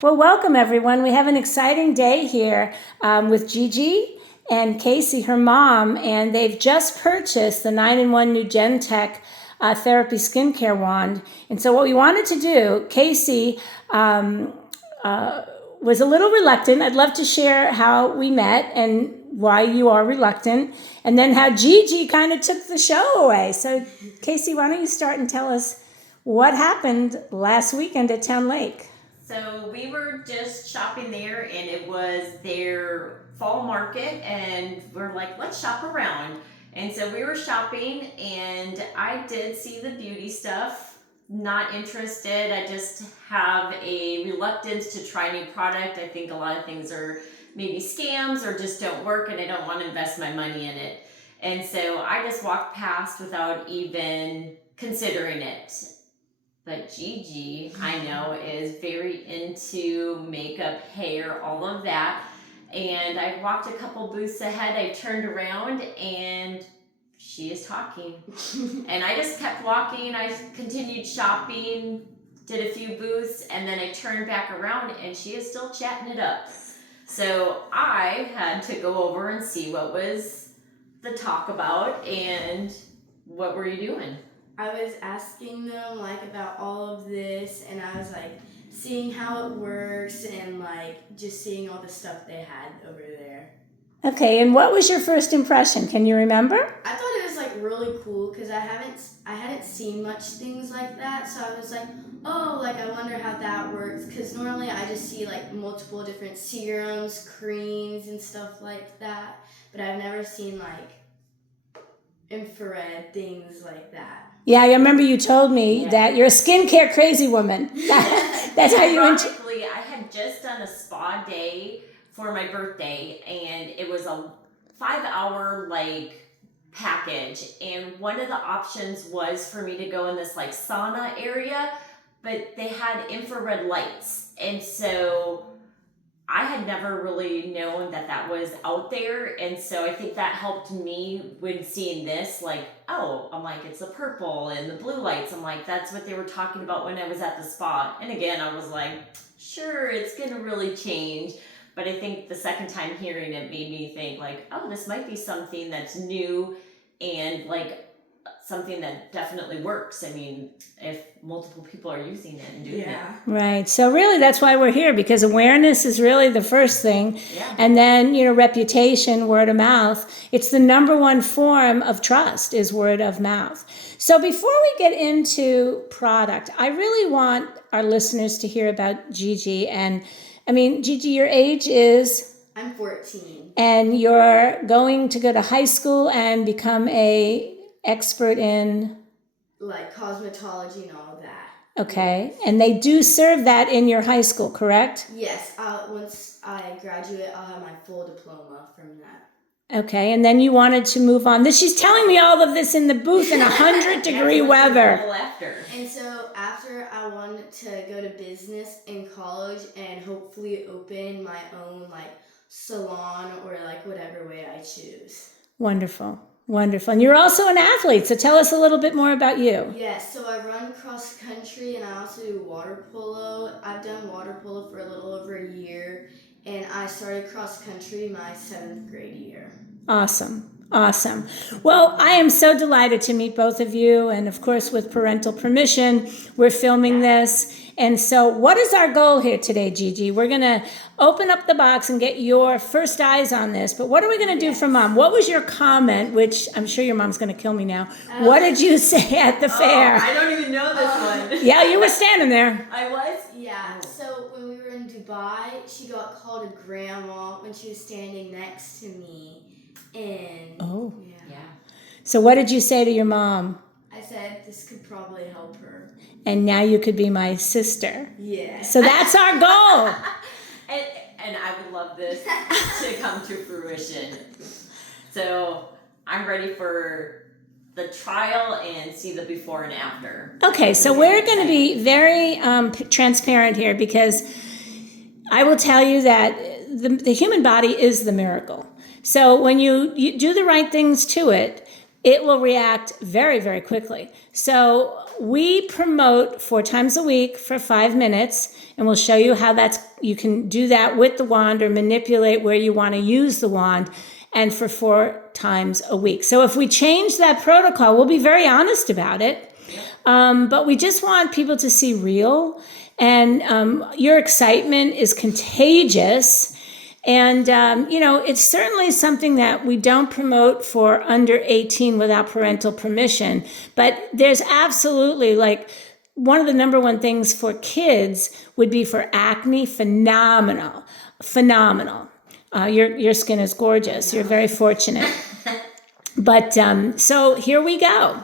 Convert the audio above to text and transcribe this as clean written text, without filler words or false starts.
Well, welcome everyone. We have an exciting day here with Gigi and Casey, her mom, and they've just purchased the 9-in-1 new Gen-Tech therapy skincare wand. And so what we wanted to do, Casey was a little reluctant. I'd love to share how we met and why you are reluctant, and then how Gigi kind of took the show away. So Casey, why don't you start and tell us what happened last weekend at Towne Lake? So we were just shopping there, and it was their fall market, and we're like, let's shop around. And so we were shopping, and I did see the beauty stuff. Not interested. I just have a reluctance to try new product. I think a lot of things are maybe scams or just don't work, and I don't want to invest my money in it. And so I just walked past without even considering it. But Gigi, I know, is very into makeup, hair, all of that. And I walked a couple booths ahead. I turned around and she is talking. And I just kept walking. I continued shopping, did a few booths, and then I turned back around and she is still chatting it up. So I had to go over and see what was the talk about. And what were you doing? I was asking them about all of this, and I was seeing how it works and just seeing all the stuff they had over there. Okay, and what was your first impression? Can you remember? I thought it was really cool because I hadn't seen much things like that, so I was like, oh, I wonder how that works, because normally I just see multiple different serums, creams, and stuff like that, but I've never seen infrared things like that. Yeah, I remember you told me that you're a skincare crazy woman. That's how you. Ironically, I had just done a spa day for my birthday, and it was a 5-hour package. And one of the options was for me to go in this sauna area, but they had infrared lights, and so I had never really known that was out there, and so I think that helped me when seeing this, I'm like, it's the purple and the blue lights. I'm like, that's what they were talking about when I was at the spa. And again, I was like, sure, it's gonna really change. But I think the second time hearing it made me think oh, this might be something that's new and something that definitely works. I mean, if multiple people are using it and doing it. Right. So really that's why we're here, because awareness is really the first thing. Yeah. And then, reputation, word of mouth. It's the number one form of trust is word of mouth. So before we get into product, I really want our listeners to hear about Gigi. And I mean, Gigi, your age is? I'm 14. And you're going to go to high school and become a expert in cosmetology and all of that. Okay, and they do serve that in your high school, correct? Yes. Once I graduate, I'll have my full diploma from that. Okay, and then you wanted to move on. She's telling me all of this in the booth in 100-degree weather. And so after, I wanted to go to business in college and hopefully open my own salon or whatever way I choose. Wonderful. Wonderful. And you're also an athlete, so tell us a little bit more about you. Yes, so I run cross country and I also do water polo. I've done water polo for a little over a year, and I started cross country my 7th grade year. Awesome. Awesome. Well, I am so delighted to meet both of you. And of course, with parental permission, we're filming this. And so what is our goal here today, Gigi? We're going to open up the box and get your first eyes on this. But what are we going to do for Mom? What was your comment, which I'm sure your mom's going to kill me now. What did you say at the fair? I don't even know this one. Yeah, you were standing there. I was? Yeah. So when we were in Dubai, she got called a grandma when she was standing next to me. And yeah. So what did you say to your mom? I said this could probably help her. And now you could be my sister. Yeah. So that's our goal. and I would love this to come to fruition. So I'm ready for the trial and see the before and after. Okay, so we're going to be very transparent here, because I will tell you that the human body is the miracle. So when you do the right things to it, it will react very, very quickly. So we promote 4 times a week for 5 minutes, and we'll show you how you can do that with the wand or manipulate where you want to use the wand, and for 4 times a week. So if we change that protocol, we'll be very honest about it. But we just want people to see real, and your excitement is contagious. And, it's certainly something that we don't promote for under 18 without parental permission. But there's absolutely, like, one of the number one things for kids would be for acne. Phenomenal. Your skin is gorgeous. You're very fortunate. But so here we go.